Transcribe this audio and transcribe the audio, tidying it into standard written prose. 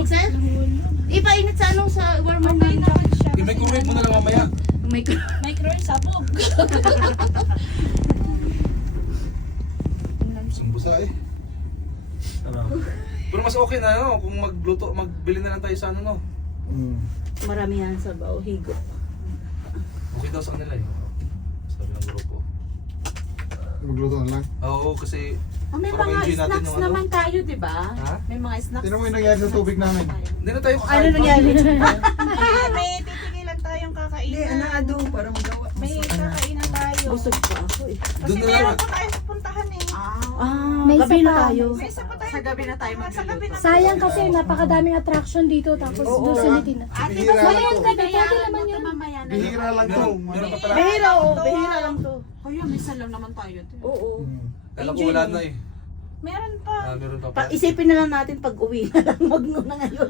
Nahulog, sir? Ipainit sa ano, sa warmer na yun. I-microwave mo na lang mamaya. Microwave sabog. Sumbusa eh. Ano? Pero mas okay na no, kung magluto, magbili na lang tayo sa ano no. Marami yan sa bao, higo. Okay daw sa kanila eh. Sabi ng grupo. Magluto na lang. Oo, kasi May parang mga enjoy natin snacks yung ano. naman tayo, di ba? Ha? May mga snacks. Tingnan mo yung nangyari sa tubig namin. Hindi na tayo Ano kakain. nangyari? May titigilan tayong kakainan. Ano, para magawa. May kakainan tayo. Busog pa ako eh. Kasi Doon na meron lang. pa tayong pupuntahan eh. May gabi na tayo. May isa pa tayo. Sa gabi na tayo Sa gabi na. Sayang kasi napakadaming attraction dito tapos doon sa Litina. Bihira lang Sayang to. gabi, pwede naman yun. Bihira lang to. Meron pa pala. Behira, oh. Behira lang to. Kaya minsan lang naman tayo. Oo. Kala ko wala na eh. Meron pa. Meron pa Isipin na lang natin pag uwi na lang. Wag mo na ngayon.